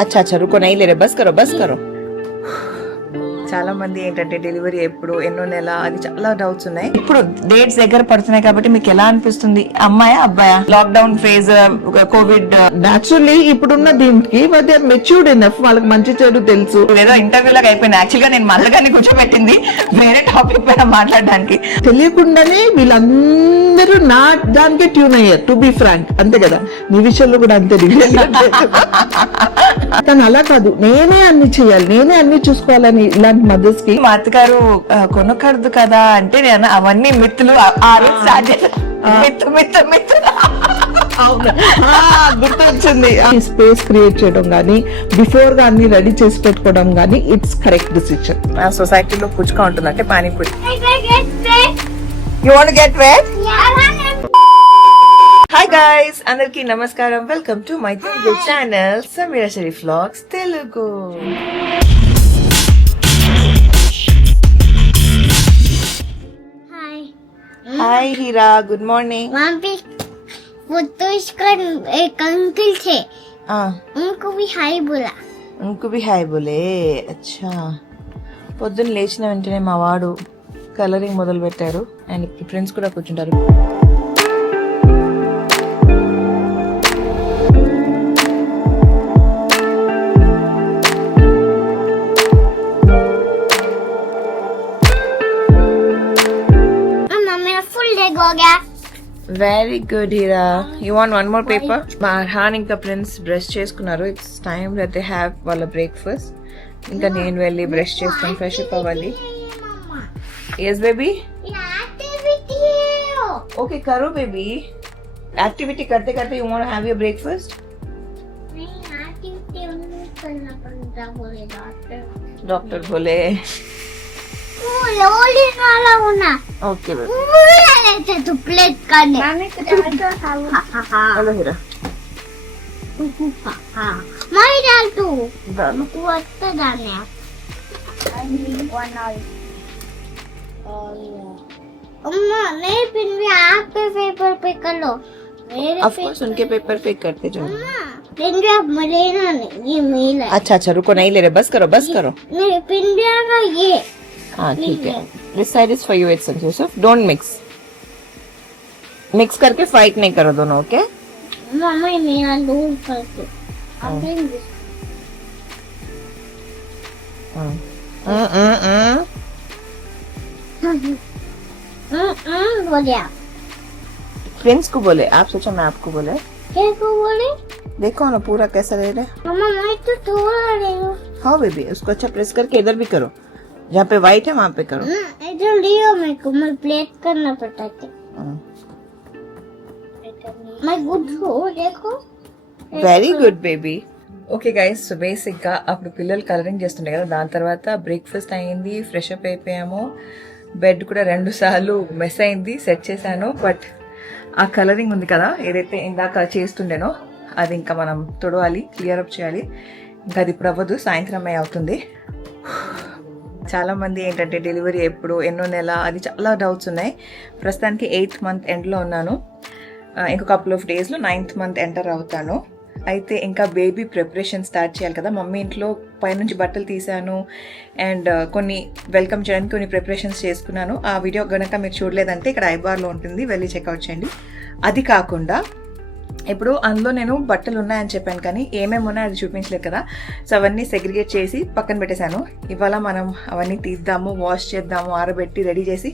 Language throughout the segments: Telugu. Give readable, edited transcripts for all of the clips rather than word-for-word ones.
अच्छा अच्छा रुको नहीं ले रहे बस करो చాలా మంది ఏంటంటే డెలివరీ ఎప్పుడు ఎన్నో నెల అది చాలా డౌట్స్ ఉన్నాయి. ఇప్పుడు డేట్స్ దగ్గర పడుతున్నాయి కాబట్టి మీకు ఎలా అనిపిస్తుంది? అమ్మాయా అబ్బాయా? లాక్డౌన్ ఫేజ్, కోవిడ్ నాచురల్లీ ఇప్పుడున్న దీనికి మెచ్యూర్డ్ ఎనఫ్, వాళ్ళకి మంచి చెడు తెలుసు. ఏదో ఇంటర్వ్యూ లాగా అయిపోయింది. యాక్చువల్ గా నేను మళ్ళగానే కూర్చోబెట్టింది వేరే టాపిక్ పైన మాట్లాడడానికి. తెలియకుండానే వీళ్ళందరూ నా దానికే ట్యూన్ అయ్యారు, టు బి ఫ్రాంక్. అంతే కదా, నీ విషయంలో కూడా అంతే. తను అలా కాదు, నేనే అన్ని చేయాలి, నేనే అన్ని చూసుకోవాలని ఇలాంటి మదర్స్ కి. మా అత్తగారు కొనకూడదు కదా అంటే నేను అవన్నీ మిత్తులు ఆ రోజు స్టార్ట్ చేశాను. మిత్తు గుర్తొచ్చింది. స్పేస్ క్రియేట్ చేయడం గానీ, బిఫోర్ గా అన్ని రెడీ చేసి పెట్టుకోవడం గానీ, ఇట్స్ కరెక్ట్ డిసిషన్. ఆ సొసైటీలో పుచ్చుగా ఉంటుంది అంటే panipuri. You want get wet? Hi guys, అందరికి నమస్కారం. Welcome to my Telugu channel Sameera Sharif vlogs Telugu. Hi Heera, good morning. वहाँ पे वो तो इसका एक अंकल थे, उनको भी हाय बोला. उनको भी हाय बोले. अच्छा, పొద్దున్న లేచిన వెంటనే మా వాడు కలరింగ్ మొదలు పెట్టారు అండ్ ఫ్రెండ్స్ కూడా కూర్చుంటారు. Very good Heera. You want one more paper? మా అర్హాన్ ఇంకా ఫ్రెండ్స్ బ్రష్ చేసుకున్నారు. It's time that they have వాళ్ళ బ్రేక్ఫాస్ట్. ఇంకా నేను వెళ్ళి బ్రష్ చేసుకొని ఫ్రెష్ అప్ అవ్వాలి. ఎస్ బేబీ, ఓకే కరో బేబీ. యాక్టివిటీ करते करते you want have your breakfast? Doctor बोले ओके तू प्लेट करने हेलो हीरा मैं डाल तू तू अच्छा डालने अम्मा नहीं पिन भी आप पे पेपर पे कर लो. ऑफ कोर्स उनके पेपर पे करते जाओ. पिन भी आप मुझे ना ये मेल है. अच्छा अच्छा रुको नहीं ले रहे बस करो नहीं पिन भी आना ये. हाँ ठीक है. This side is for you it's Yusuf. Don't mix करके फाइट नहीं करो दोनों. ओके मम्मा मेरा दूर कर दो. बोलिया फ्रेंड्स को बोले. आप सोचा मैं आपको बोले? क्या को बोले? देखो ना पूरा कैसा दे रहे. मम्मा मैं तो थोड़ा रही हूँ. हाँ बेबी, उसको अच्छा प्रेस करके इधर भी करो. जहाँ पे व्हाइट है वहाँ पे करो. इधर लियो मेरे को, मैं प्लेट करना पड़ता है. मैं गुड हूँ देखो. Very good baby. Okay guys, so basic గా అప్పుడు పిల్లలు కలరింగ్ చేస్తుండే కదా, దాని తర్వాత బ్రేక్ఫాస్ట్ అయింది, ఫ్రెష్ అప్ అయిపోయాము. బెడ్ కూడా 2 సార్లు మెస్ అయింది, సెట్ చేశాను. బట్ ఆ కలరింగ్ ఉంది కదా ఏదైతే ఇందాక చేస్తుండేనో అది ఇంకా మనం తుడవాలి, క్లియర్ అప్ చేయాలి. ఇంకా అది ఇప్పుడు అవ్వదు, సాయంత్రం అవుతుంది. చాలా మంది ఏంటంటే డెలివరీ ఎప్పుడు ఎన్నో నెల అది చాలా డౌట్స్ ఉన్నాయి. ప్రస్తుతానికి 8th మంత్ ఎండ్లో ఉన్నాను. ఇంకో కపుల్ ఆఫ్ డేస్లో 9th మంత్ ఎంటర్ అవుతాను. అయితే ఇంకా బేబీ ప్రిపరేషన్ స్టార్ట్ చేయాలి కదా. మమ్మీ ఇంట్లో పైనుంచి బట్టలు తీసాను అండ్ కొన్ని వెల్కమ్ చేయడానికి కొన్ని ప్రిపరేషన్స్ చేసుకున్నాను. ఆ వీడియో కనుక మీరు చూడలేదంటే ఇక్కడ ఐబార్లో ఉంటుంది, వెళ్ళి చెక్అవుట్ చేయండి. అది కాకుండా ఇప్పుడు అందులో నేను బట్టలు ఉన్నాయని చెప్పాను కానీ ఏమేమి ఉన్నాయో అది చూపించలేదు కదా. సో అవన్నీ సెగ్రిగేట్ చేసి పక్కన పెట్టేశాను. ఇవాళ మనం అవన్నీ తీద్దాము, వాష్ చేద్దాము, ఆరబెట్టి రెడీ చేసి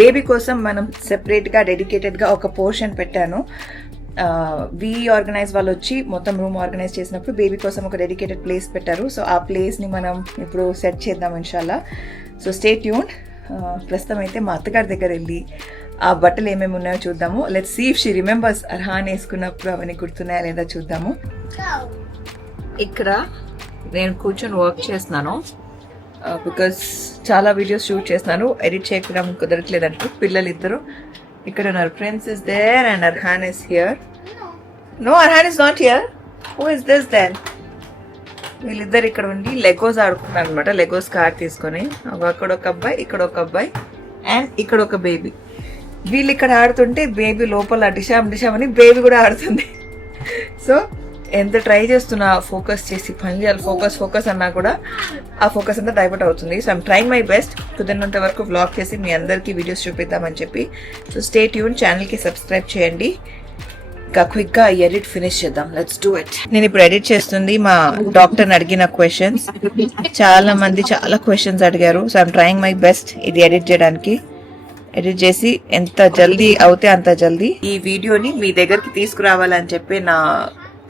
బేబీ కోసం మనం సెపరేట్గా డెడికేటెడ్గా ఒక పోర్షన్ పెట్టాను. వి ఆర్గనైజ్ వాళ్ళు వచ్చి మొత్తం రూమ్ ఆర్గనైజ్ చేసినప్పుడు బేబీ కోసం ఒక డెడికేటెడ్ ప్లేస్ పెట్టారు. సో ఆ ప్లేస్ని మనం ఇప్పుడు సెట్ చేద్దాం ఇన్షాల్లా. So stay tuned. ప్రస్తుతం అయితే మా అత్తగారి దగ్గర వెళ్ళి ఆ బట్టలు ఏమేమి ఉన్నాయో చూద్దాము. Let's see if she remembers Arhaan వేసుకున్నప్పుడు అవన్నీ గుర్తున్నాయా లేదా చూద్దాము. ఇక్కడ నేను కూర్చొని వర్క్ చేస్తున్నాను బికాస్ చాలా వీడియోస్ షూట్ చేస్తున్నాను, ఎడిట్ చేయడం కుదరట్లేదంటూ. పిల్లలు ఇద్దరు ఇక్కడ ఉన్నారు. Friends is there and Arhaan is here. No, Arhaan is not here. Who is this then? వీళ్ళిద్దరు ఇక్కడ ఉండి లెగోస్ ఆడుకున్నారు అనమాట. లెగోస్ కార్ తీసుకొని అక్కడ ఒక అబ్బాయి, ఇక్కడ ఒక అబ్బాయి అండ్ ఇక్కడ ఒక బేబీ. వీళ్ళు ఇక్కడ ఆడుతుంటే బేబీ లోపల డిషామ్ డిషామ్ అని బేబీ కూడా ఆడుతుంది. సో ఎంత ట్రై చేస్తున్నా ఫోకస్ చేసి పని చేయాలి, ఫోకస్ అన్నా కూడా ఆ ఫోకస్ అంతా డైవర్ట్ అవుతుంది. So I'm trying my best కుదిరినంత వరకు వ్లాగ్ చేసి మీ అందరికీ వీడియోస్ చూపిద్దామని చెప్పి. సో స్టే ట్యూన్, ఛానల్కి సబ్స్క్రైబ్ చేయండి. ఇంకా క్విక్గా ఈ ఎడిట్ ఫినిష్ చేద్దాం. Let's do it. నేను ఇప్పుడు ఎడిట్ చేస్తుంది మా డాక్టర్ని అడిగిన క్వశ్చన్స్. చాలా మంది చాలా క్వశ్చన్స్ అడిగారు. So I'm trying my best ఇది ఎడిట్ చేయడానికి. ఎడిట్ చేసి ఎంత జల్దీ అవుతే అంత జల్దీ ఈ వీడియోని మీ దగ్గరికి తీసుకురావాలని చెప్పి నా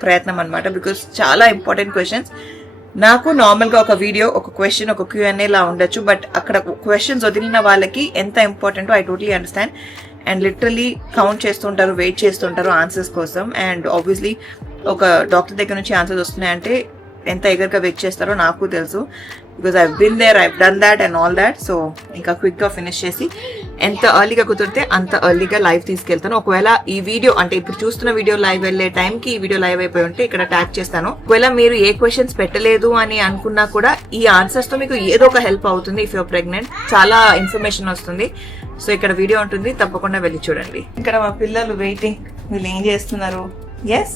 ప్రయత్నం అనమాట. బికాస్ చాలా ఇంపార్టెంట్ క్వశ్చన్స్. నాకు నార్మల్గా ఒక వీడియో, ఒక క్వశ్చన్, ఒక Q&A లా ఉండొచ్చు. బట్ అక్కడ క్వశ్చన్స్ వదిలిన వాళ్ళకి ఎంత ఇంపార్టెంటో I totally understand. And literally count చేస్తుంటారు, వెయిట్ చేస్తుంటారు ఆన్సర్స్ కోసం. అండ్ ఆబ్వియస్లీ ఒక డాక్టర్ దగ్గర నుంచి ఆన్సర్స్ వస్తున్నాయంటే ఎంత ఎగర్గా వెయిట్ చేస్తారో నాకు తెలుసు. Because I been there, I done that and all that. So ఇంకా క్విక్గా ఫినిష్ చేసి ఎంత ఎర్లీగా కుదిరితే అంత ఎర్లీగా లైవ్ తీసుకెళ్తాను. ఒకవేళ ఈ వీడియో అంటే ఇప్పుడు చూస్తున్న వీడియో లైవ్ వెళ్లే టైంకి ఈ వీడియో లైవ్ అయిపోయి ఉంటే ఇక్కడ ట్యాగ్ చేస్తాను. ఒకవేళ మీరు ఏ క్వశ్చన్స్ పెట్టలేదు అని అనుకున్నా కూడా ఈ ఆన్సర్స్ తో మీకు ఏదో ఒక హెల్ప్ అవుతుంది. ఇఫ్ యూర్ ప్రెగ్నెంట్ చాలా ఇన్ఫర్మేషన్ వస్తుంది. సో ఇక్కడ వీడియో ఉంటుంది, తప్పకుండా వెళ్ళి చూడండి. ఇక్కడ మా పిల్లలు వెయిటింగ్. వీళ్ళు ఏం చేస్తున్నారు? ఎస్,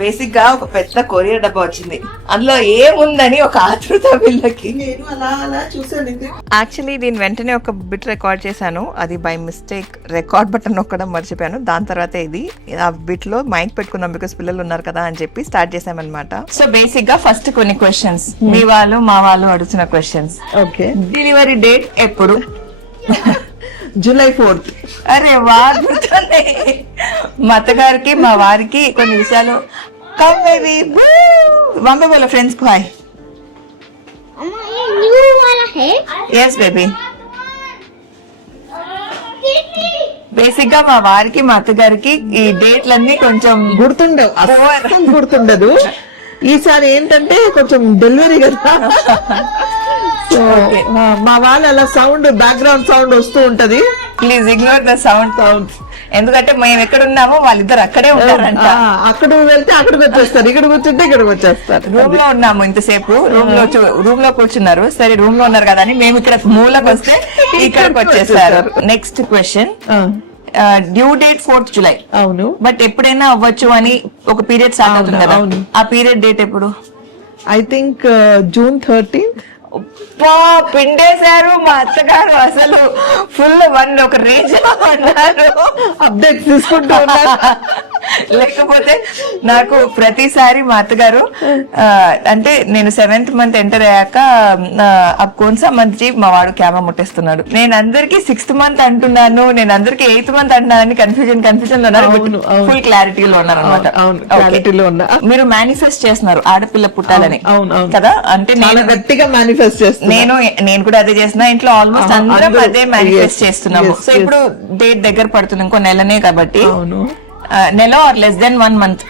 బేసిక్ గా ఒక పెద్ద కొరియర్ డబ్బా వచ్చింది. అందులో ఏముందని ఒక ఆతృత వీళ్ళకి. నేను అలా అలా చూసాను. యాక్చువల్లీ దీని వెంటనే ఒక బిట్ రికార్డ్ చేశాను. అది బై మిస్టేక్ రికార్డ్ బటన్ నొక్కడం మర్చిపోయాను. దాని తర్వాత ఇది ఆ బిట్ లో మైక్ పెట్టుకుందాం బికాస్ పిల్లలు ఉన్నారు కదా అని చెప్పి స్టార్ట్ చేసామన్నమాట. సో బేసిక్ గా ఫస్ట్ కొన్ని క్వశ్చన్స్ మీ వాళ్ళు మా వాళ్ళు అడుగుతున్న క్వశ్చన్స్. ఓకే. డెలివరీ డేట్ ఎప్పుడు? July 4th. అరే వా, గుర్తుంది. మా అత్తగారికి మా వారికి కొన్ని విషయాలు. కమ్ బేబీ, బాంబే వాళ్ళ ఫ్రెండ్స్ కు హాయ్. न्यू वाला है. Yes baby. బేసిక్ గా మా వారికి మా అత్తగారికి ఈ డేట్లన్నీ కొంచెం గుర్తుండవు, అస్సలు గుర్తుండదు. ఈసారి ఏంటంటే కొంచెం డెలివరీ కదా. సో మా వాళ్ళు అలా సౌండ్, బ్యాక్గ్రౌండ్ సౌండ్ వస్తూ ఉంటది. Please ignore the sounds. ఎందుకంటే మేము ఎక్కడ ఉన్నామో వాళ్ళిద్దరు అక్కడే ఉంటారంట. అక్కడ వెళ్తే అక్కడికి వచ్చేస్తారు, ఇక్కడ కూర్చుంటే ఇక్కడికి వచ్చేస్తారు. రూమ్ లో ఉన్నాము ఇంతసేపు, రూమ్ లో కూర్చున్నారు. సరే రూమ్ లో ఉన్నారు కదా అని మేము ఇక్కడ మూలకు వస్తే ఇక్కడికి వచ్చేస్తారు. Next question. Due date 4th July. అవును. బట్ ఎప్పుడైనా అవ్వచ్చు అని ఒక పీరియడ్ స్టార్ట్ అవుతుంది కదా, ఆ పీరియడ్ డేట్ ఎప్పుడు? I think June 13th. పిండేశారు మా అత్తగారు. అసలు ఫుల్ ఒక రేంజ్ లో ఉన్నారు, అప్డేట్ తీసుకుంటూ ఉన్నారు. లేకపోతే నాకు ప్రతిసారి మా అత్తగారు అంటే నేను 7th month ఎంటర్ అయ్యాక కోన్సా మంత్ మా వాడు క్యామా ముట్టేస్తున్నాడు. నేను అందరికి 6th month అంటున్నాను, నేను అందరికి 8th month అంటున్నానని కన్ఫ్యూజన్ లో ఉన్నారు. ఫుల్ క్లారిటీలో ఉన్నారు అనమాట. మీరు మేనిఫెస్ట్ చేస్తున్నారు ఆడపిల్ల పుట్టాలని కదా. అంటే నేను గట్టిగా మేనిఫెస్ట్ చేస్తాను. నేను కూడా అదే చేస్తున్నా. ఇంట్లో ఆల్మోస్ట్ అందరం అదే మేనిఫెస్ట్ చేస్తున్నాము. సో ఇప్పుడు డేట్ దగ్గర పడుతుంది, ఇంకో నెలనే కాబట్టి. నెల ఆర్ లెస్ దెన్ 1 month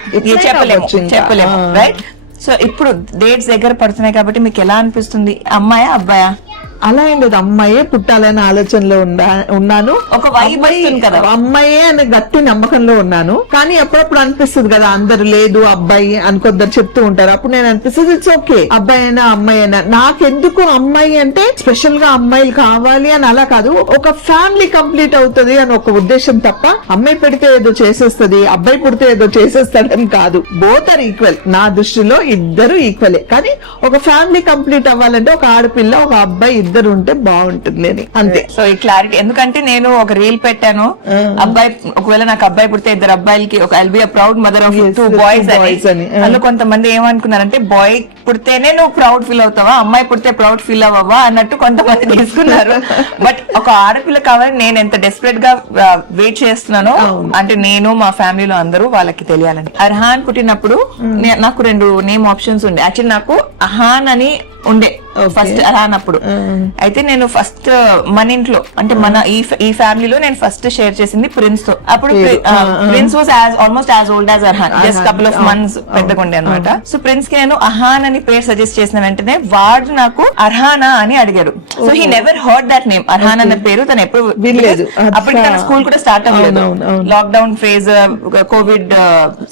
చెప్పలేము, రైట్? సో ఇప్పుడు డేట్స్ దగ్గర పడుతున్నాయి కాబట్టి మీకు ఎలా అనిపిస్తుంది? అమ్మాయా అబ్బాయా? అలా ఏం లేదు, అమ్మాయే పుట్టాలనే ఆలోచనలో ఉన్నాను. ఒక వైబ్ వస్తుంది కదా, అమ్మాయే అనే గట్టి నమ్మకంలో ఉన్నాను. కానీ అప్పుడప్పుడు అనిపిస్తుంది కదా, అందరు లేదు అబ్బాయి అని కొందరు చెప్తూ ఉంటారు. అప్పుడు నేను అనిపిస్తుంది ఇట్స్ ఓకే, అబ్బాయి అయినా అమ్మాయి అయినా. నాకెందుకు అమ్మాయి అంటే స్పెషల్ గా అమ్మాయిలు కావాలి అని అలా కాదు, ఒక ఫ్యామిలీ కంప్లీట్ అవుతుంది అని ఒక ఉద్దేశం తప్ప అమ్మాయి పెడితే ఏదో చేసేస్తుంది, అబ్బాయి పుడితే ఏదో చేసేస్తాడని కాదు. Both are equal. నా దృష్టిలో ఇద్దరు ఈక్వలే. కానీ ఒక ఫ్యామిలీ కంప్లీట్ అవ్వాలంటే ఒక ఆడపిల్ల ఒక అబ్బాయి ఇద్దరు ఉంటే బాగుంటుంది అని, అంతే. సో ఈ క్లారిటీ. ఎందుకంటే నేను ఒక రీల్ పెట్టాను, అబ్బాయి ఒకవేళ నాకు అబ్బాయి పుడితే ఇద్దరు అబ్బాయిలకి ఒక I'll be a proud mother of 2 boys అని. అందులో కొంతమంది ఏమనుకున్నారంటే బాయ్ పుడితేనే నువ్వు ప్రౌడ్ ఫీల్ అవుతావా, అమ్మాయి పుడితే ప్రౌడ్ ఫీల్ అవ్వవా అన్నట్టు కొంతమంది తీసుకున్నారు. బట్ ఒక ఆడపిల్ల కావాలని నేను ఎంత డెస్పరేట్ గా వెయిట్ చేస్తున్నానో, అంటే నేను మా ఫ్యామిలీలో అందరూ వాళ్ళకి తెలియాలని. అర్హాన్ పుట్టినప్పుడు నాకు 2 నేమ్ ఆప్షన్స్ ఉండే. యాక్చువల్లీ నాకు అహాన్ అని ఉండే ఫస్ట్ అప్పుడు. అయితే నేను ఫస్ట్ మన ఇంట్లో అంటే మన ఈ ఫ్యామిలీలో నేను ఫస్ట్ షేర్ చేసింది ప్రిన్స్ తో. అప్పుడు prince was almost as old as Arhan, just couple of months పెద్దగా ఉండే అనమాట. సో ప్రిన్స్ కి నేను అహాన్ అని పేరు సజెస్ట్ చేసిన వెంటనే వాడు నాకు అర్హానా అని అడిగాడు. So he never heard that name, Arhan అన్న పేరు తను ఎప్పుడు వినలేదు. అప్పటికి తన స్కూల్ కూడా స్టార్ట్ అవ్వలేదు, lockdown phase, Covid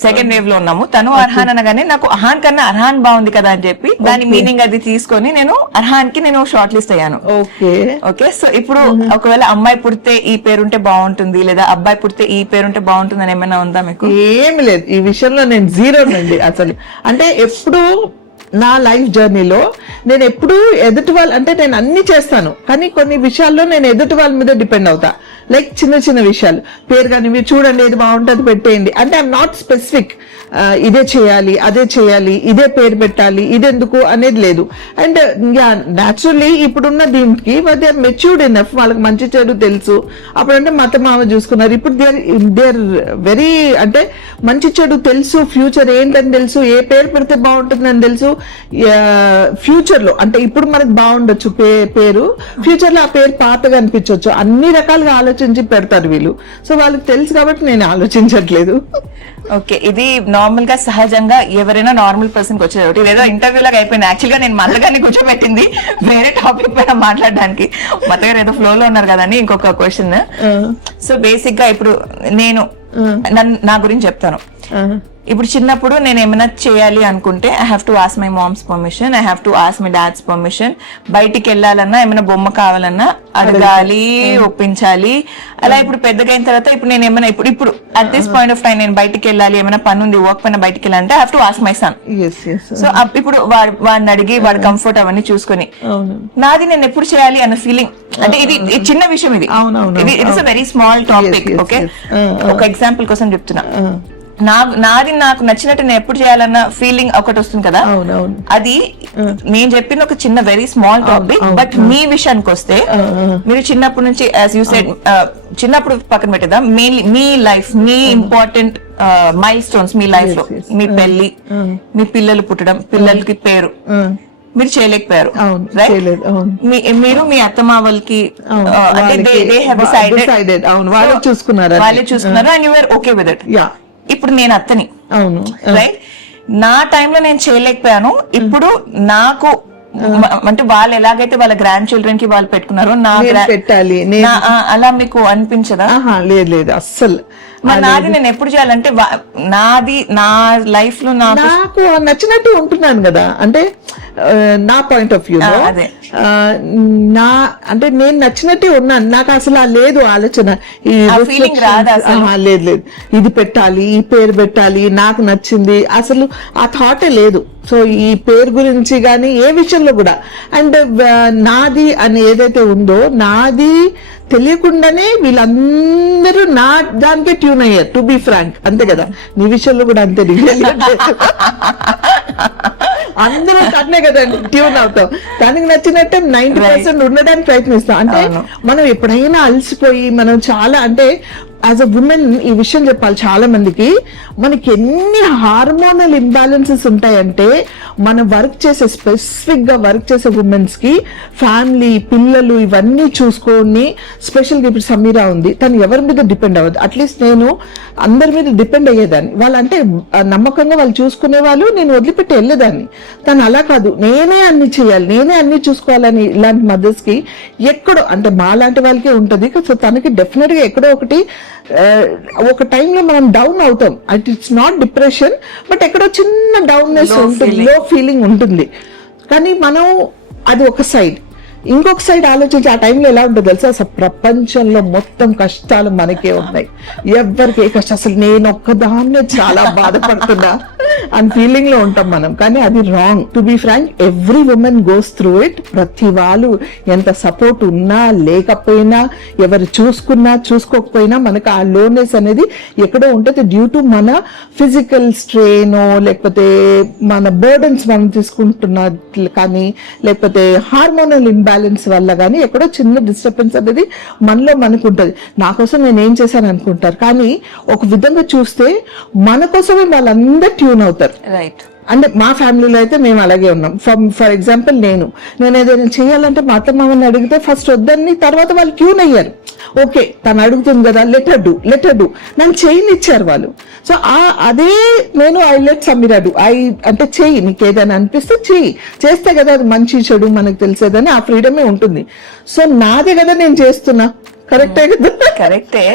second wave లో ఉన్నాము. తను అర్హాన్ అనగానే నాకు అహాన్ కన్నా అర్హాన్ బాగుంది కదా అని చెప్పి దాని మీనింగ్ అది తీసుకొని నేను నేను అర్హాన్కి నేను షార్ట్ లిస్ట్ అయ్యాను. ఓకే ఓకే, సో ఇప్పుడు ఒకవేళ అమ్మాయి పుడితే ఈ పేరుంటే బాగుంటుంది లేదా అబ్బాయి పుడితే ఈ పేరుంటే బాగుంటుంది అని ఏమైనా ఉందా మీకు? ఏమి లేదు ఈ విషయంలో, నేను జీరో నండి అసలు. అంటే ఎప్పుడు నా లైఫ్ జర్నీలో నేను ఎప్పుడు ఎదుటి వాళ్ళు, అంటే నేను అన్ని చేస్తాను కానీ కొన్ని విషయాల్లో నేను ఎదుటి వాళ్ళ మీద డిపెండ్ అవుతా. లైక్ చిన్న చిన్న విషయాలు, పేరు కానీ మీరు చూడండి ఏది బాగుంటుంది పెట్టేయండి అంటే ఐఎమ్ నాట్ స్పెసిఫిక్ ఇదే చేయాలి అదే చేయాలి ఇదే పేరు పెట్టాలి ఇదెందుకు అనేది లేదు. అండ్ న్యాచురల్లీ ఇప్పుడున్న దీనికి దే ఆర్ మెచ్యూర్డ్ ఇనఫ్, వాళ్ళకి మంచి చెడు తెలుసు. అప్పుడంటే మత మామ చూసుకున్నారు, ఇప్పుడు దేర్ వెరీ అంటే మంచి చెడు తెలుసు, ఫ్యూచర్ ఏంటని తెలుసు, ఏ పేరు పెడితే బాగుంటుందని తెలుసు. ఫ్యూచర్ లో అంటే ఇప్పుడు మనకు బాగుండొచ్చు పేరు, ఫ్యూచర్ లో ఆ పేరు పాతగా అనిపించవచ్చు, అన్ని రకాలుగా ఆలోచించి పెడతారు వీళ్ళు. సో వాళ్ళకి తెలుసు కాబట్టి నేను ఆలోచించట్లేదు. ఓకే, ఇది నార్మల్ గా సహజంగా ఎవరైనా నార్మల్ పర్సన్ కి వచ్చేది. ఇదేదో ఇంటర్వ్యూ లాగా అయిపోయింది. యాక్చువల్ గా నేను మల్లగారిని కూర్చోబెట్టింది వేరే టాపిక్ పైన మాట్లాడడానికి. మల్లగారు ఏదో ఫ్లో లో ఉన్నారు కదా అని ఇంకొక క్వశ్చన్. సో బేసిక్ గా ఇప్పుడు నేను నా గురించి చెప్తాను. ఇప్పుడు చిన్నప్పుడు నేను ఏమైనా చేయాలి అనుకుంటే I have to ask my mom's permission, I have to ask my dad's permission. బయటికి వెళ్ళాలన్నా ఏమైనా బొమ్మ కావాలన్నా అడగాలి, ఒప్పించాలి. అలా ఇప్పుడు పెద్దగా అయిన తర్వాత ఇప్పుడు నేను ఏమైనా ఇప్పుడు at this point of time నేను బయటికి వెళ్ళాలి, ఏమైనా పని ఉంది, వర్క్ పైన బయటికి వెళ్ళాలంటే I have to ask my son. So ఇప్పుడు వాడిని అడిగి వాడి కంఫర్ట్ అవన్నీ చూసుకొని నాది నేను ఎప్పుడు చేయాలి అన్న ఫీలింగ్. అంటే ఇది చిన్న విషయం, ఇది it's a very small topic. Okay, ఒక ఎగ్జాంపుల్ కోసం చెప్తున్నా. నాది నాకు నచ్చినట్టు నేను ఎప్పుడు చేయాలన్న ఫీలింగ్ ఒకటి వస్తుంది కదా, అది నేను చెప్పిన ఒక చిన్న వెరీ స్మాల్ టాపిక్. బట్ మీ విషయానికి వస్తే మీరు చిన్నప్పటి నుంచి యాజ్ యూ సెడ్, చిన్నప్పుడు పక్కన పెట్టేదా, మీ లైఫ్, మీ ఇంపార్టెంట్ మైల్ స్టోన్స్ మీ లైఫ్ లో, మీ పెళ్లి, మీ పిల్లలు పుట్టడం, పిల్లలకి పేరు మీరు చేయలేకపోయారు. మీరు మీ అత్తమావలకి వాళ్ళే చూసుకున్నారు and you are okay with it. ఇప్పుడు నేను అత్తని, రైట్, నా టైంలో నేను చేయలేకపోయాను. ఇప్పుడు నాకు అంటే వాళ్ళు ఎలాగైతే వాళ్ళ గ్రాండ్ చిల్డ్రన్ కి వాళ్ళు పెట్టుకున్నారో పెట్టాలి అలా మీకు అనిపించదా? లేదు లేదు అస్సలు. నాది నేను ఎప్పుడు చేయాలంటే నాది నా లైఫ్ లో నాకు నచ్చినట్టు ఉంటున్నాను కదా. అంటే నా పాయింట్ ఆఫ్ వ్యూ నా అంటే నేను నచ్చినట్టే ఉన్నాను. నాకు అసలు లేదు ఆలోచన, లేదు లేదు ఇది పెట్టాలి, ఈ పేరు పెట్టాలి, నాకు నచ్చింది, అసలు ఆ థాటే లేదు. సో ఈ పేరు గురించి కానీ ఏ విషయంలో కూడా. అండ్ నాది అని ఏదైతే ఉందో, నాది తెలియకుండానే వీళ్ళందరూ నా దానికే ట్యూన్ అయ్యారు, టు బి ఫ్రాంక్. అంతే కదా, నీ విషయంలో కూడా అంతే. అందరూ అట్నే కదా ట్యూన్ అవుతాం, దానికి నచ్చినట్టే 90% ఉండడానికి ప్రయత్నిస్తాం. అంటే మనం ఎప్పుడైనా అలసిపోయి మనం చాలా, అంటే యాజ్ అ ఉమెన్ ఈ విషయం చెప్పాలి చాలా మందికి, మనకి ఎన్ని హార్మోనల్ ఇంబ్యాలెన్సెస్ ఉంటాయంటే మనం వర్క్ చేసే, స్పెసిఫిక్ గా వర్క్ చేసే ఉమెన్స్ కి ఫ్యామిలీ, పిల్లలు ఇవన్నీ చూసుకొని, స్పెషల్ గా ఇప్పుడు సమీరా ఉంది, తను ఎవరి మీద డిపెండ్ అవ్వదు. అట్లీస్ట్ నేను అందరి మీద డిపెండ్ అయ్యేదాన్ని. వాళ్ళంటే నమ్మకంగా వాళ్ళు చూసుకునే వాళ్ళు, నేను వదిలిపెట్టి వెళ్ళేదాన్ని. తను అలా కాదు, నేనే అన్ని చేయాలి, నేనే అన్ని చూసుకోవాలని. ఇలాంటి మదర్స్ కి ఎక్కడో, అంటే మా లాంటి వాళ్ళకే ఉంటది. సో తనకి డెఫినెట్ గా ఎక్కడో ఒకటి ఒక టైంలో మనం డౌన్ అవుతాం. ఇట్స్ నాట్ డిప్రెషన్, బట్ ఎక్కడో చిన్న డౌన్నెస్ ఉంటుంది, లో ఫీలింగ్ ఉంటుంది. కానీ మనం అది ఒక సైడ్. ఇంకొక సైడ్ ఆలోచించి ఆ టైంలో ఎలా ఉంటుంది తెలుసా, అసలు ప్రపంచంలో మొత్తం కష్టాలు మనకే ఉన్నాయి, ఎవరికి ఏ కష్టం, అసలు నేను ఒక్కదాన్నే చాలా బాధపడుతున్నా అని ఫీలింగ్ లో ఉంటాం మనం. కానీ అది wrong. To be frank, every women goes through it. ప్రతి వాళ్ళు ఎంత సపోర్ట్ ఉన్నా లేకపోయినా, ఎవరు చూసుకున్నా చూసుకోకపోయినా, మనకు ఆ లోనెస్ అనేది ఎక్కడో ఉంటుంది. డ్యూ టు మన ఫిజికల్ స్ట్రెయిన్, లేకపోతే మన బర్డన్స్ మనం తీసుకుంటున్న, కానీ లేకపోతే హార్మోనల్ ఇంబ్యాలెన్స్ వల్ల కానీ ఎక్కడో చిన్న డిస్టర్బెన్స్ అనేది మనలో మనకు ఉంటుంది. నా కోసం నేను ఏం చేశాను అనుకుంటారు, కానీ ఒక విధంగా చూస్తే మన కోసమే వాళ్ళందరూ ట్యూన్ అవుతారు. రైట్. అంటే మా ఫ్యామిలీలో అయితే మేము అలాగే ఉన్నాం. ఫర్ ఎగ్జాంపుల్ నేను ఏదైనా చేయాలంటే మా అత్త మామని అడిగితే ఫస్ట్ వద్దని, తర్వాత వాళ్ళు ట్యూన్ అయ్యారు. ఓకే తను అడుగుతుంది కదా, లెటర్ డూ నన్ను చేయనిచ్చారు వాళ్ళు. సో అదే నేను ఐ లెట్ సమీరా డూ, అంటే చెయ్యి, నీకు ఏదైనా అనిపిస్తే చెయ్యి, చేస్తే కదా అది మంచి చెడు మనకు తెలిసేదని ఆ ఫ్రీడమే ఉంటుంది. సో నాదే కదా నేను చేస్తున్నా, కరెక్టే కదా. కరెక్టే.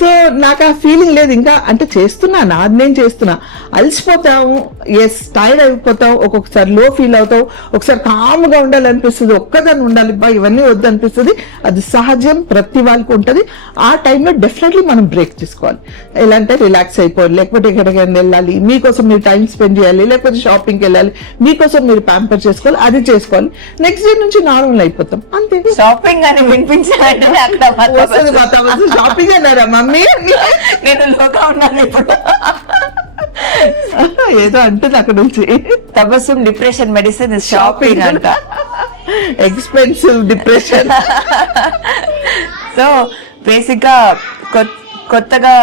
సో నాకు ఆ ఫీలింగ్ లేదు ఇంకా, అంటే చేస్తున్నాను అది నేను చేస్తున్నా. అలసిపోతాము, ఎస్ టైర్డ్ అయిపోతావు, ఒక్కొక్కసారి లో ఫీల్ అవుతావు, ఒకసారి కామ్గా ఉండాలనిపిస్తుంది, ఒక్కదాన్ని ఉండాలి బా ఇవన్నీ వద్దు అనిపిస్తుంది. అది సహజం, ప్రతి వాళ్ళకి ఉంటుంది. ఆ టైంలో డెఫినెట్లీ మనం బ్రేక్ తీసుకోవాలి. ఎలా అంటే రిలాక్స్ అయిపోవాలి, లేకపోతే ఎక్కడికైనా వెళ్ళాలి, మీకోసం మీరు టైం స్పెండ్ చేయాలి, లేకపోతే షాపింగ్కి వెళ్ళాలి, మీకోసం మీరు ప్యాంపర్ చేసుకోవాలి, అది చేసుకోవాలి. నెక్స్ట్ డే నుంచి నార్మల్ అయిపోతాం అంతే. షాపింగ్ అని వినిపించాలంటే అక్కడ షాపింగ్ అన్నారా మమ్మీ? నేను లోగా ఉన్నాను ఇప్పుడు. ఏదో అంటుంది అక్కడ నుంచి. తబస్సుం డిప్రెషన్ మెడిసిన్ షాపింగ్ అంట. Expensive depression. సో బేసిక్ గా కొత్తగా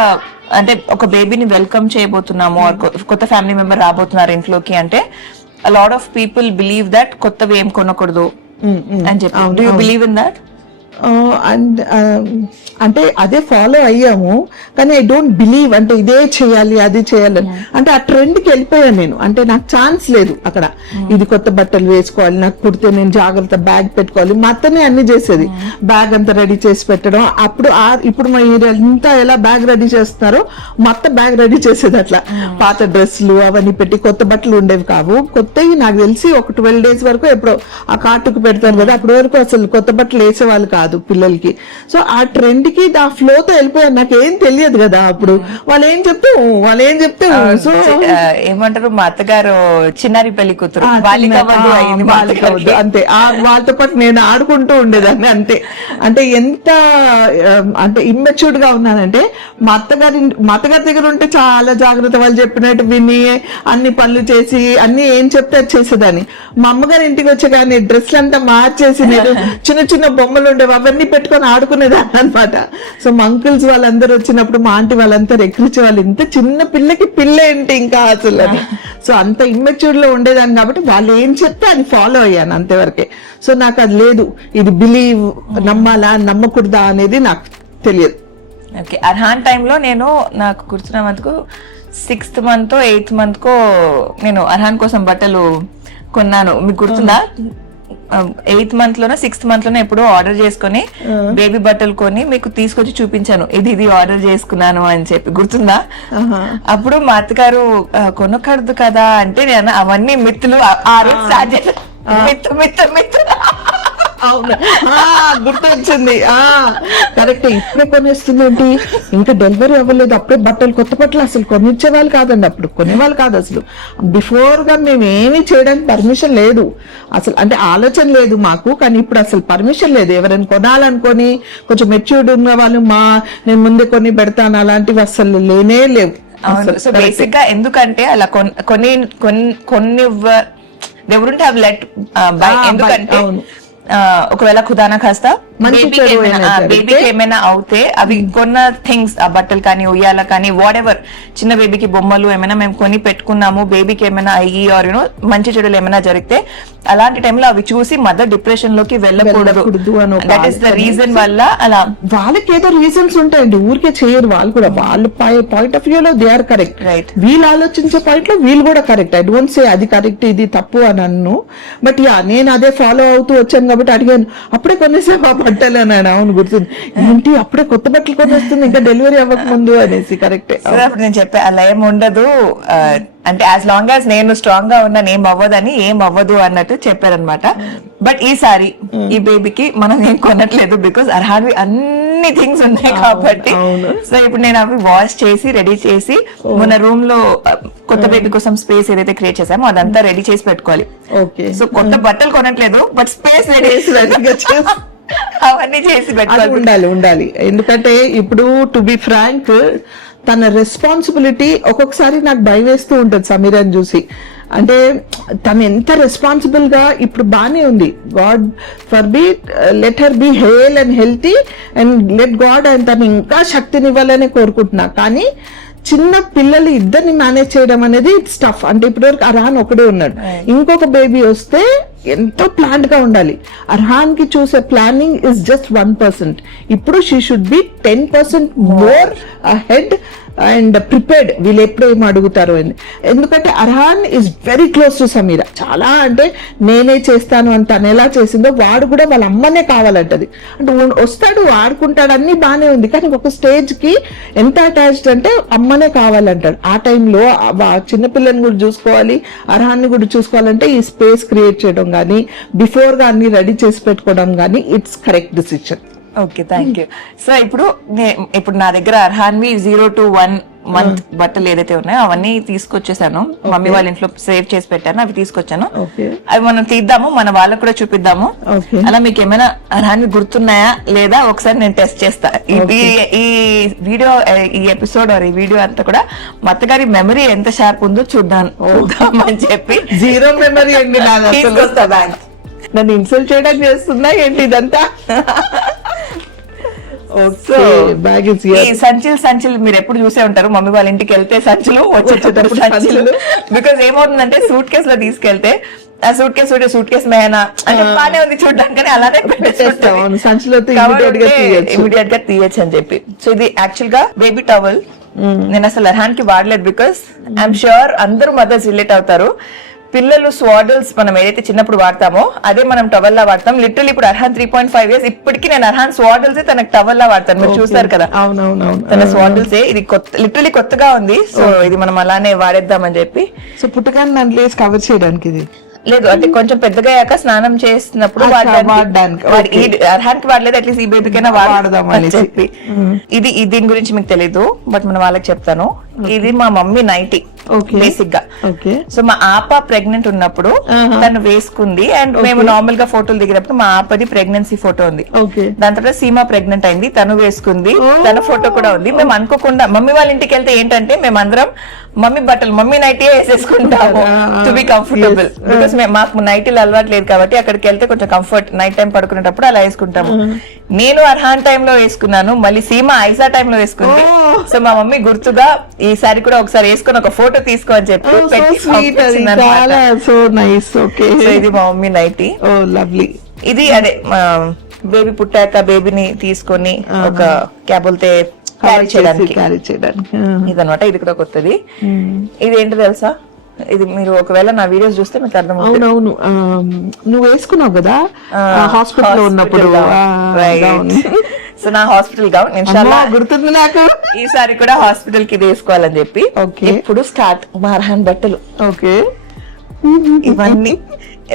అంటే ఒక బేబీని వెల్కమ్ చేయబోతున్నాము, కొత్త ఫ్యామిలీ మెంబర్ రాబోతున్నారు ఇంట్లోకి అంటే a lot of people believe that కొత్తవి ఏం కొనకూడదు అని చెప్పి. Do you believe in that? And అంటే అదే ఫాలో అయ్యాము, కానీ ఐ డోంట్ బిలీవ్ అంటే ఇదే చేయాలి అది చేయాలని. అంటే ఆ ట్రెండ్ కి వెళ్ళిపోయాను నేను. అంటే నాకు ఛాన్స్ లేదు అక్కడ. ఇది కొత్త బట్టలు వేసుకోవాలి, నాకు కుడితే నేను జాగ్రత్త బ్యాగ్ పెట్టుకోవాలి. మా అత్తనే అన్ని చేసేది, బ్యాగ్ అంతా రెడీ చేసి పెట్టడం. అప్పుడు ఇప్పుడు ఇంత ఎలా బ్యాగ్ రెడీ చేస్తున్నారో మా అత్త బ్యాగ్ రెడీ చేసేది. అట్లా పాత డ్రెస్సులు అవన్నీ పెట్టి కొత్త బట్టలు ఉండేవి కావు. కొత్తవి నాకు తెలిసి ఒక 12 days వరకు ఎప్పుడో ఆ కార్టుకు పెడతారు కదా, అప్పటి వరకు అసలు కొత్త బట్టలు వేసేవాళ్ళు కాదు పిల్లలకి. సో ఆ ట్రెండ్ కి ఆ ఫ్లో తో వెళ్ళిపోయారు. నాకేం తెలియదు కదా అప్పుడు, వాళ్ళు ఏం చెప్తే సో ఏమంటారు మా అత్తగారు చిన్నారి పెళ్లి కూతురు అంతే. వాళ్ళతో పాటు నేను ఆడుకుంటూ ఉండేదాన్ని అంతే. అంటే ఎంత అంటే ఇమ్మెచ్యూర్డ్ గా ఉన్నానంటే మా అత్తగారి దగ్గర ఉంటే చాలా జాగ్రత్త, వాళ్ళు చెప్పినట్టు విని అన్ని పనులు చేసి అన్ని ఏం చెప్తే అది చేసేదాన్ని. మా అమ్మగారి ఇంటికి వచ్చే కానీ డ్రెస్లు అంతా మార్చేసి నేను చిన్న చిన్న బొమ్మలు ఉండేవి అవన్నీ పెట్టుకొని ఆడుకునేదాన్ని అనమాట. సో మా అంకుల్స్ వాళ్ళందరూ వచ్చినప్పుడు మా ఆంటీ వాళ్ళంతా ఎక్కిరించే వాళ్ళు, ఇంత చిన్న పిల్లకి పిల్ల ఏంటి ఇంకా అసలు అని. సో అంత ఇమ్మెచ్యూర్ లో ఉండేదాన్ని కాబట్టి వాళ్ళు ఏం చెప్తే అది ఫాలో అయ్యాను అంతవరకే. సో నాకు అది లేదు, ఇది బిలీవ్ నమ్మాలా నమ్మకూడదా అనేది నాకు తెలియదు. ఓకే, అర్హాన్ టైంలో నాకు గుర్తున్నందుకు 6th month 8th month నేను అర్హాన్ కోసం బట్టలు కొన్నాను. మీకు గుర్తుందా? 8th month లోనో 6th month లోనో ఎప్పుడో ఆర్డర్ చేసుకుని బేబీ బట్టలు కొని మీకు తీసుకొచ్చి చూపించాను, ఇది ఆర్డర్ చేసుకున్నాను అని చెప్పి. గుర్తుందా? అప్పుడు మా అత్తగారు కొనకూడదు కదా అంటే నేను అవన్నీ మిత్తులు ఆ రోజు స్టార్ట్ చేశాను. మిత్తు అవును, గుర్తొచ్చింది. కరెక్ట్. ఇప్పుడే కొనేస్తుంది ఏంటి, ఇంకా డెలివరీ అవ్వలేదు, అప్పుడే బట్టలు కొత్త బట్టలు అసలు కొనిచ్చే వాళ్ళు కాదండి, అప్పుడు కొనేవాళ్ళు కాదు అసలు. బిఫోర్ గా మేము ఏమీ చేయడానికి పర్మిషన్ లేదు అసలు, అంటే ఆలోచన లేదు మాకు. కానీ ఇప్పుడు అసలు పర్మిషన్ లేదు. ఎవరైనా కొనాలనుకొని కొంచెం మెచ్యూర్డ్ ఉన్న వాళ్ళు నేను ముందే కొని పెడతాను అలాంటివి అసలు లేనే లేవు. సో బేసిక్ గా ఎందుకంటే అలా కొన్ని they wouldn't have let buy. ఎందుకంటే ఒకవేళ ఖుదానా ఖాస్తా బేబీకి ఏమైనా అవుతే అవి కొన్న థింగ్స్, ఆ బట్టలు కానీ ఉయ్యాల కానీ వాట్ ఎవర్, చిన్న బేబీకి బొమ్మలు ఏమైనా మేము కొని పెట్టుకున్నాము, బేబీకి ఏమైనా అయ్యి ఆర్ మంచి చెడులు ఏమైనా జరిగితే అలాంటి టైంలో అవి చూసి మదర్ డిప్రెషన్ లోకి వెళ్ళకూడదు. దట్ ఈస్ ద రీజన్ వల్ల అలా. వాళ్ళకి ఏదో రీజన్స్ ఉంటాయండి, ఊరికే చేయరు వాళ్ళు కూడా. వాళ్ళ పాయింట్ ఆఫ్ వ్యూ లో దే ఆర్ కరెక్ట్, రైట్. వీళ్ళు ఆలోచించే పాయింట్ లో వీళ్ళు కూడా కరెక్ట్. ఐ డోంట్ సే అది కరెక్ట్ ఇది తప్పు అని అన్ను, బట్ నేను అదే ఫాలో అవుతూ వచ్చాను కాబట్టి అడిగాను, అప్పుడే కొనేసావా బట్టలు అన్నాడు. అవును గుర్తుంది. ఏంటి అప్పుడే కొత్త బట్టలు కొనేస్తుంది ఇంకా డెలివరీ అవ్వక ముందు అనేసి. కరెక్టే. అప్పుడు నేను చెప్పా అలా ఏం ఉండదు, అంటే యాజ్ లాంగ్ యాజ్ నేను స్ట్రాంగ్ గా ఉన్నాను ఏం అవ్వదని, ఏం అవ్వదు అన్నట్టు చెప్పారనమాట. బట్ ఈసారి ఈ బేబీకి మనం ఏం కొనట్లేదు, బికాస్ అర్హాన్వి అన్ని థింగ్స్ ఉన్నాయి కాబట్టి. సో ఇప్పుడు నేను అవి వాష్ చేసి రెడీ చేసి మన రూమ్ లో కొత్త బేబీ కోసం స్పేస్ ఏదైతే క్రియేట్ చేసామో అదంతా రెడీ చేసి పెట్టుకోవాలి. సో కొత్త బట్టలు కొనట్లేదు, బట్ స్పేస్ రెడీ అవన్నీ చేసి పెట్టుకోవాలి. ఉండాలి. ఎందుకంటే ఇప్పుడు టు బి ఫ్రాంక్ తన రెస్పాన్సిబిలిటీ ఒక్కొక్కసారి నాకు భయం వేస్తూ ఉంటుంది సమీరాని చూసి. అంటే తను ఎంత రెస్పాన్సిబుల్ గా ఇప్పుడు బానే ఉంది. God for be let her be hale and healthy and let God and తను ఇంకా శక్తినివ్వాలని కోరుకుంటున్నా. కానీ చిన్న పిల్లలు ఇద్దరిని మేనేజ్ చేయడం అనేది ఇట్స్ టఫ్. అంటే ఇప్పటివరకు అర్హాన్ ఒకడే ఉన్నాడు, ఇంకొక బేబీ వస్తే ఎంతో ప్లాన్డ్ గా ఉండాలి. అర్హాన్ కి చూసే ప్లానింగ్ ఇస్ జస్ట్ 1%. ఇప్పుడు she should be 10% more ahead and prepared వీళ్ళు ఎప్పుడు ఏం అడుగుతారు అని. ఎందుకంటే Arhaan is very close to Sameera. చాలా అంటే నేనే చేస్తాను అని తను ఎలా చేసిందో వాడు కూడా వాళ్ళ అమ్మనే కావాలంటది. అంటే వస్తాడు ఆడుకుంటాడు అన్ని బానే ఉంది, కానీ ఒక స్టేజ్ కి ఎంత అటాచ్డ్ అంటే అమ్మనే కావాలంటాడు. ఆ టైంలో చిన్నపిల్లని కూడా చూసుకోవాలి, అర్హాన్ని కూడా చూసుకోవాలంటే ఈ స్పేస్ క్రియేట్ చేయడం కానీ బిఫోర్ గా అన్ని రెడీ చేసి పెట్టుకోవడం కానీ it's correct decision. Okay, thank you. So ఇప్పుడు నా దగ్గర అర్హాన్వి 0 to 1 month బట్టలు ఏదైతే ఉన్నాయో అవన్నీ తీసుకొచ్చేసాను. మమ్మీ వాళ్ళ ఇంట్లో సేవ్ చేసి పెట్టాను, అవి తీసుకొచ్చాను. అవి మనం తీద్దాము, మన వాళ్ళకు కూడా చూపిద్దాము. అలా మీకు ఏమైనా అర్హాన్వి గుర్తున్నాయా లేదా ఒకసారి నేను టెస్ట్ చేస్తా. ఈ వీడియో, ఈ ఎపిసోడ్ ఈ వీడియో అంతా కూడా మా అత్తగారి మెమరీ ఎంత షార్ప్ ఉందో చూద్దామని చెప్పి జీరో మెమరీ అండి తీసుకొస్తా బ్యాగ్. నన్ను ఇన్సల్ట్ చేయడానికి చేస్తుందా ఏంటి ఇదంతా? ఈ సంచులు మీరు ఎప్పుడు చూసే ఉంటారు, మమ్మీ వాళ్ళ ఇంటికి వెళ్తే సంచులు వచ్చేటప్పుడు సంచులు. బికాస్ ఏమవుతుందంటే సూట్ కేసు లో తీసుకెళ్తే ఆ సూట్ కేసు మేనా అంటే బానే ఉంది చూడడానికి, అలానే సంచులో ఇమీడియట్ గా తీయచ్చు అని చెప్పి. సో ఇది యాక్చువల్ గా బేబీ టవల్. నేను అసలు అర్హాన్ కి వాడలేదు బికాస్ ఐఎమ్ ష్యూర్ అందరూ మదర్స్ రిలేట్ అవుతారు. పిల్లలు స్వాడల్స్ మనం ఏదైతే చిన్నప్పుడు వాడతామో అదే మనం టవల్ లా వాడతాం. లిటరల్లీ ఇప్పుడు అర్హాన్ 3.5 years, ఇప్పటికీ నేను అర్హాన్ స్వాడల్స్ తనకు టవల్ లా వాడతాను. మీరు చూసారు కదా తన స్వాడల్స్. ఇది లిటరల్లీ కొత్తగా ఉంది, సో ఇది మనం అలానే వాడేద్దామని చెప్పి. సో పుట్టగానే నన్ను లేసి కవర్ చేయడానికి ఇది లేదు, అంటే కొంచెం పెద్దగా అయ్యాక స్నానం చేసినప్పుడు అర్హాన్ కి వాడలేదు, అట్లీస్ట్ ఈ బేబీకైనా వాడదామని చెప్పి. ఇది దీని గురించి మీకు తెలీదు, బట్ మన వాళ్ళకి చెప్తాను. ఇది మా మమ్మీ నైటీ బేసిక్ గా. సో మా ఆప ప్రెగ్నెంట్ ఉన్నప్పుడు తను వేసుకుంది, అండ్ మేము నార్మల్ గా ఫోటోలు దిగినప్పుడు మా ఆపది ప్రెగ్నెన్సీ ఫోటో ఉంది. దాని తర్వాత సీమా ప్రెగ్నెంట్ అయింది, తను వేసుకుంది, తన ఫోటో కూడా ఉంది. మేము అనుకోకుండా మమ్మీ వాళ్ళ ఇంటికి వెళ్తే ఏంటంటే మేమందరం మమ్మీ బట్టలు మమ్మీ నైటీ వేసేసుకుంటాము టు బి కంఫర్టబుల్. బికాస్ మాకు నైటీలు అలవాటు లేదు కాబట్టి అక్కడికి వెళ్తే కొంచెం కంఫర్ట్, నైట్ టైం పడుకునేటప్పుడు అలా వేసుకుంటాము. నేను అర్హాన్ టైమ్ లో వేసుకున్నాను, మళ్ళీ సీమా ఐసా టైమ్ లో వేసుకుంది. సో మా మమ్మీ గుర్తుగా ఈసారి కూడా ఒకసారి వేసుకుని ఒక ఫోటో తీసుకో అని చెప్పి ఇది మా మమ్మీ నైటీ. ఇది అదే బేబీ పుట్టాక బేబీని తీసుకొని ఒక క్యాబుల్తే క్యారీ చేయడానికి ఇదనమాట. ఇది కూడా కొత్తది. ఇది ఏంటో తెలుసా? ఇది మీరు ఒకవేళ నా వీడియోస్ చూస్తే మీకు అర్థమవుతుంది. అవునవును, నువ్వు వేసుకున్నావు కదా హాస్పిటల్ ఉన్నప్పుడు. సో నా హాస్పిటల్ గౌన్ ఇన్షాల్లా గుర్తుంది నాకు. ఈసారి కూడా హాస్పిటల్ కి వేసుకోవాలని చెప్పి. ఇప్పుడు స్టార్ట్ మా అర్హాన్ బట్టలు. ఓకే, ఇవన్నీ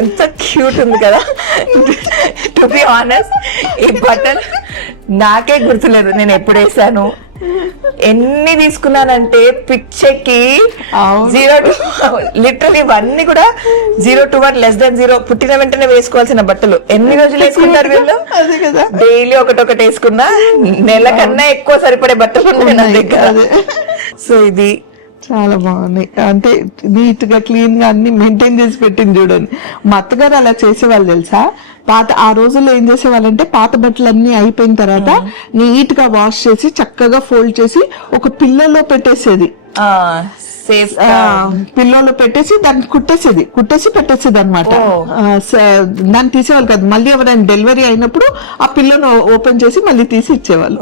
ఎంత క్యూట్ ఉంది కదా. టు బి ఆనెస్ట్ ఈ బట్టలు నాకే గుర్తులేదు నేను ఎప్పుడు వేసాను. ఎన్ని తీసుకున్నానంటే పిక్చర్కి 0 to లిటరలీ ఇవన్నీ కూడా 0 to 1 less than 0 పుట్టిన వెంటనే వేసుకోవాల్సిన బట్టలు. ఎన్ని రోజులు వేసుకుంటారు వీళ్ళు? డైలీ ఒకటి వేసుకున్నా నెల కన్నా ఎక్కువ సరిపడే బట్టలు ఉన్నాయి నా దగ్గర. సో ఇది చాలా బాగున్నాయి, అంటే నీట్ గా క్లీన్ గా అన్ని మెయింటైన్ చేసి పెట్టింది చూడండి. మా అత్తగారు అలా చేసేవాళ్ళు తెలుసా. ఆ రోజుల్లో ఏం చేసేవాళ్ళంటే పాత బట్టలు అన్ని అయిపోయిన తర్వాత నీట్ గా వాష్ చేసి చక్కగా ఫోల్డ్ చేసి ఒక పిల్లలో పెట్టేసేది. పిల్లలో పెట్టేసి దాన్ని కుట్టేసి పెట్టేసేది అనమాట. దాన్ని తీసేవాళ్ళు కాదు, మళ్ళీ ఎవరైనా డెలివరీ అయినప్పుడు ఆ పిల్లను ఓపెన్ చేసి మళ్ళీ తీసి ఇచ్చేవాళ్ళు.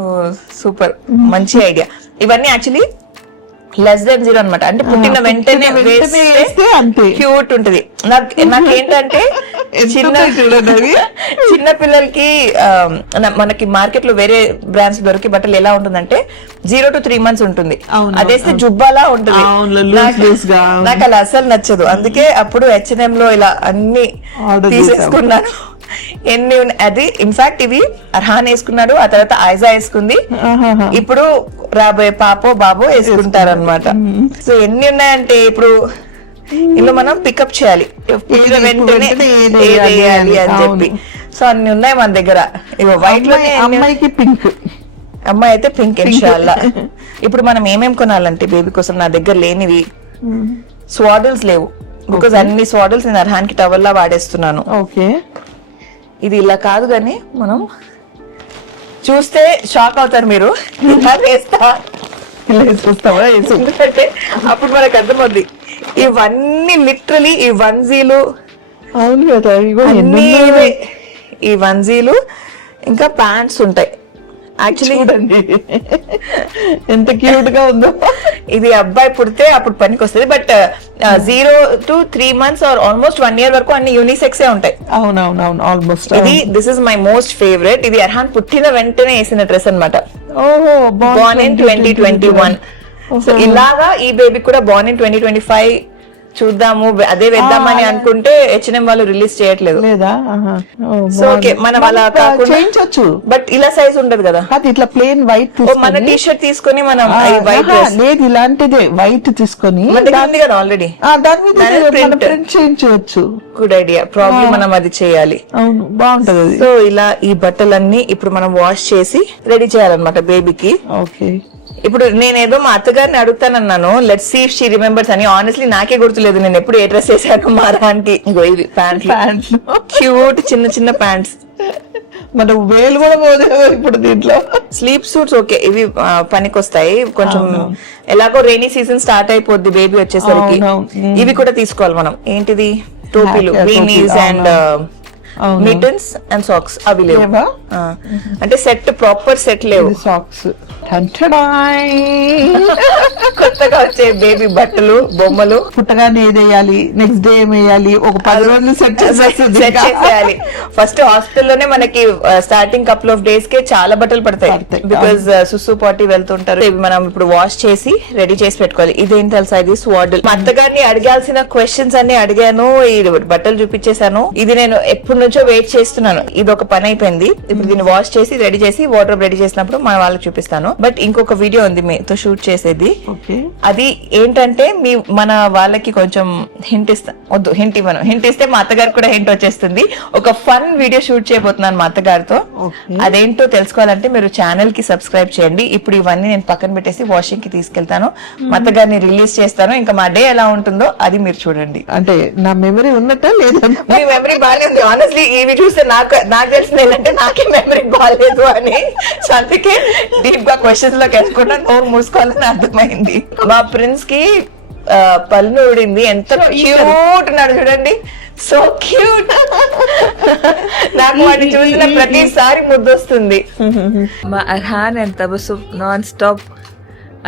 సూపర్, మంచి ఐడియా. ఇవన్నీ యాక్చువల్లీ లెస్ దెన్ 0 అనమాట. అంటే పుట్టిన వెంటనే వేస్తే అంతే క్యూట్ ఉంటది. నాకేంటంటే చిన్న పిల్లలకి మనకి మార్కెట్ లో వేరే బ్రాండ్స్ దొరికి బట్టలు ఎలా ఉంటుందంటే 0 to 3 months ఉంటుంది. అదేస్తే జుబ్బాలా ఉంటుంది. నాకు అలా అసలు నచ్చదు. అందుకే అప్పుడు H&M లో ఇలా అన్ని తీసేసుకున్నాను. ఎన్ని అది ఇన్ఫాక్ట్ ఇవి అర్హాన్ వేసుకున్నాడు, ఆ తర్వాత ఐజా వేసుకుంది, ఇప్పుడు రాబోయే పాపో బాబో వేసుకుంటారు అనమాట. సో ఎన్ని ఉన్నాయంటే ఇప్పుడు ఇందులో మనం పికప్ చేయాలి పుట్టిన వెంటనే వేయాలి అని చెప్పి. సో అన్ని ఉన్నాయి మన దగ్గర. ఇవి వైట్ లోనే, అమ్మాయికి పింక్, అమ్మాయి అయితే పింక్ ఇన్షాల్లా. ఇప్పుడు మనం ఏమేం కొనాలంటే బేబీ కోసం నా దగ్గర లేనివి స్వాడల్స్ లేవు. బికాస్ అన్ని స్వాడల్స్ నేను అర్హాన్ కి టవల్ లా వాడేస్తున్నాను. ఓకే, ఇది ఇలా కాదు కానీ మనం చూస్తే షాక్ అవుతారు మీరు. ఎందుకంటే అప్పుడు మనకు అర్థమవుద్ది. ఇవన్నీ లిటరలీ ఈ వన్జీలు. అవును కదా, ఈ వన్జీలు ఇంకా ప్యాంట్స్ ఉంటాయి. యాక్చువల్లీ చూడండి ఎంత క్యూట్ గా ఉందో. ఇది అబ్బాయి పుడితే అప్పుడు పనికి వస్తుంది. But 0 to 3 months or almost 1 year వరకు అన్ని యూనిసెక్సే ఉంటాయి. అవునవునవును ఆల్మోస్ట్. ఇది this is my most favourite. ఇది అర్హాన్ పుట్టిన వెంటనే వేసిన డ్రెస్ అనమాట. ఓహో, born in 2021. సో ఇలాగా ఈ బేబీ కూడా born in 2025 చూద్దాము అదే వేద్దామని అనుకుంటే H&M వాళ్ళు రిలీజ్ చేయట్లేదు. లేదా? సో ఓకే, మనం అలా కాకుండా చేయించవచ్చు. బట్ ఇలా సైజ్ ఉండదు కదా. అది ఇట్లా ప్లేన్ వైట్ మన టీ షర్ట్ తీసుకొని మనం వైట్ లేదు ఇలాంటిదే వైట్ తీసుకొని ఉంది కదా ఆల్రెడీ, దాని మీద ప్రింట్ చేయించవచ్చు. Good idea. ప్రాబ్లమ్ మనం అది చేయాలి. అవును, బాగుంటది అది. సో ఇలా ఈ బట్టలన్నీ ఇప్పుడు మనం వాష్ చేసి రెడీ చేయాలన్నమాట బేబీకి. ఓకే, ఇప్పుడు నేనేదో మా అత్తగారిని అడుగుతానన్నాను, let's see if she remembers అని. ఆనెస్ట్లీ నాకే గుర్తులేదు నేను ఎప్పుడు ఏ డ్రెస్ వేసాను మా రానికి. ఇవి ప్యాంట్లు, క్యూట్ చిన్న చిన్న ప్యాంట్స్. మన వేలు కూడా పోదే ఇప్పుడు దీంట్లో. స్లీప్ సూట్స్ ఓకే, ఇవి పనికి వస్తాయి కొంచెం. ఎలాగో రైనీ సీజన్ స్టార్ట్ అయిపోద్ది బేబీ వచ్చేసరికి. ఇవి కూడా తీసుకోవాలి మనం. ఏంటిది, టోపీలు, beans and mittens and socks. అవి లేవు అంటే సెట్, ప్రాపర్ సెట్ లేవు. సాక్స్ కొత్తగా వచ్చే బేబీ బట్టలు, బొమ్మలు. పుట్టగానే ఏదేయాలి, నెక్స్ట్ డే ఏమేయాలి, ఒక 10 రోజులు సెట్ చేసేయాలి. ఫస్ట్ హాస్పిటల్లోనే మనకి స్టార్టింగ్ కపుల్ ఆఫ్ డేస్ కే చాలా బట్టలు పడతాయి. బికాస్ సుసు పార్టీ వెళ్తుంటారు. ఇవి మనం ఇప్పుడు వాష్ చేసి రెడీ చేసి పెట్టుకోవాలి. ఇదేం తెలుసా, ఇది స్వాడల్. మా అత్తగారిని అడిగాల్సిన క్వశ్చన్స్ అన్ని అడిగాను, ఈ బట్టలు చూపించేశాను. ఇది నేను ఎప్పటి నుంచో వెయిట్ చేస్తున్నాను. ఇది ఒక పని అయిపోయింది. ఇప్పుడు దీన్ని వాష్ చేసి రెడీ చేసి వాటర్ రెడీ చేసినప్పుడు మన వాళ్ళకి చూపిస్తాను. బట్ ఇంకొక వీడియో ఉంది మీతో షూట్ చేసేది. అది ఏంటంటే మన వాళ్ళకి కొంచెం హింట్ ఇస్తా. వద్దు, హింట్ ఇవ్వను. హింట్ ఇస్తే మా అత్తగారు కూడా హింట్ వచ్చేస్తుంది. ఒక ఫన్ వీడియో షూట్ చేయబోతున్నాను మా అత్తగారితో. అదేంటో తెలుసుకోవాలంటే మీరు ఛానల్ కి సబ్స్క్రైబ్ చేయండి. ఇప్పుడు ఇవన్నీ నేను పక్కన పెట్టేసి వాషింగ్ కి తీసుకెళ్తాను, మా అత్తగారిని రిలీజ్ చేస్తాను. ఇంకా మా డే ఎలా ఉంటుందో అది మీరు చూడండి. అంటే నా మెమరీ ఉన్నట్ట లేదా? మీ మెమరీ బాగానే ఉంది. ఆనెస్ట్లీ ఇవి చూస్తే నాకు తెలిసింది ఏంటంటే నాకే మెమరీ బాగాలేదు అని. సో అందుకే డీప్ గా క్వశ్చన్స్ లోకి వెళ్ళకుండా నోరు మూసుకోవాలని అర్థమైంది. మా ప్రిన్స్ కి పళ్ళు ఊడింది. ఎంత క్యూట్ ఉన్నాడు చూడండి, సో క్యూట్. నాకు వాటిని చూసిన ప్రతిసారి ముద్దొస్తుంది. మా Arhan and Tabassum non stop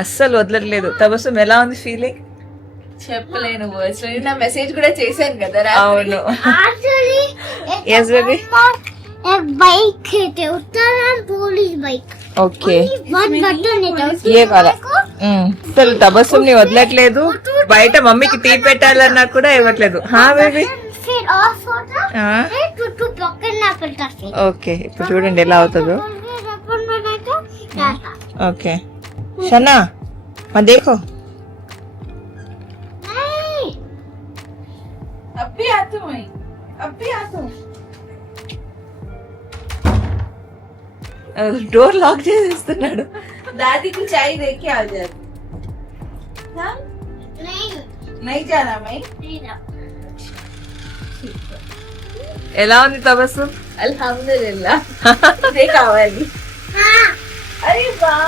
అస్సలు వదలట్లేదు. తబస్సుమ్ ఎలా ఉంది ఫీలింగ్? చెప్పలేను వర్డ్స్. నా మెసేజ్ కూడా చేశాను కదా. అవును. Yes, baby. एक बाइक है, Uttarayan police bike. Okay, one button है. ఏ వాలా అసలు తబస్సుమ్ని వదలట్లేదు. బయట మమ్మీకి టీ పెట్టాలన్నా కూడా ఇవ్వట్లేదు. బేబీ फिर ऑफ होता फिर टू पकड़ना पड़ता है. ఓకే, ఇప్పుడు చూడండి ఎలా అవుతుందో. रबर बनाकर डालता. ఓకే షనా మా देखो. नहीं, అబ్బి ఆతూ మై, అబ్బి ఆతూ. డోర్ లాక్ చేసేస్తున్నాడు. दादी को चाय दे के आ जाती. हाँ? नहीं, नहीं जाना मैं. नहीं ना. ఎలా ఉంది తబస్సు? अल्हम्दुलिल्लाह. इसे కావాలి. हाँ. अरे वाह.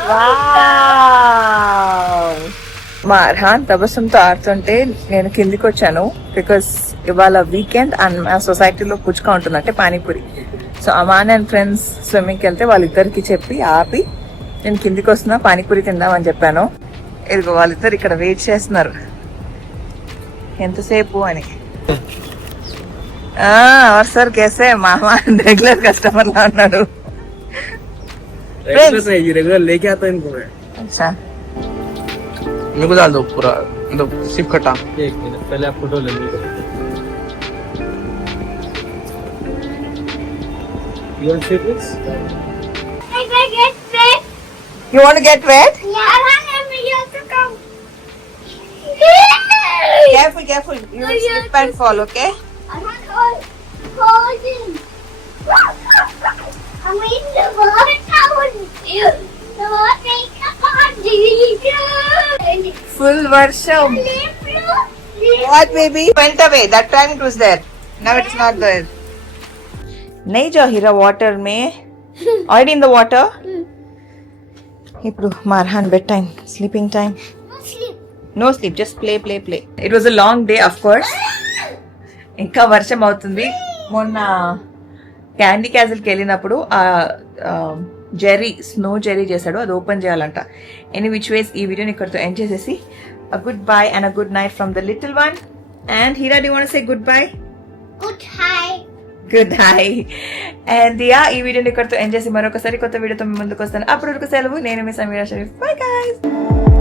మా అర్హాన్ తబస్సుంతో ఆడుతుంటే నేను కిందికి వచ్చాను. బికాస్ ఇవాళ వీకెండ్ అండ్ మా సొసైటీలో పుచ్చుకా ఉంటుంది అంటే panipuri. So Aman and friends స్విమ్మింగ్కి వెళ్తే వాళ్ళిద్దరికి చెప్పి ఆపి నేను కిందికి వస్తున్నా పానీపూరి తిందామని చెప్పాను. ఇదిగో వాళ్ళిద్దరు ఇక్కడ వెయిట్ చేస్తున్నారు ఎంతసేపు అని. और सर कैसे मामा रेगुलर कस्टमर ला ఉన్నాడు. रेगुलर नहीं, रेगुलर लेके आता है इनको मैं. अच्छा मेरे को डाल दो पूरा, मतलब सिर्फ खट्टा. एक मिनट पहले आप फोटो ले लीजिए. You want to this? I get sick. you want to get wet? Yeah, I want you to come. Careful you will slip and fall, okay? I want holding. I'm in the water. The water is full varsham. What baby? Went away. That time it was there. Now it is not there. नहीं जाओ हीरा वाटर में. Already in the water. ఇప్పుడు Marhan bed time, sleeping time. No sleep, just play. It was a long day, of course. ఇంకా వర్షం అవుతుంది. మొన్న క్యాండీ క్యాజిల్కి వెళ్ళినప్పుడు జెర్రీ, స్నో జెర్రీ చేశాడు, అది ఓపెన్ చేయాలంట. ఎనీ విచ్ వేస్ ఈ వీడియోని ఇక్కడితో ఎండ్ చేసేసి goodbye and good night from the little one. And Heera, do you want to say goodbye? Good hi. Good hi. And yeah, ఈ వీడియోని ఇక్కడితో ఎండ్ చేసి మరొకసారి కొత్త వీడియోతో ముందుకు వస్తాను. అప్పటి వరకు సెలవు. నేను మీ సమీరా షరీఫ్. Bye guys.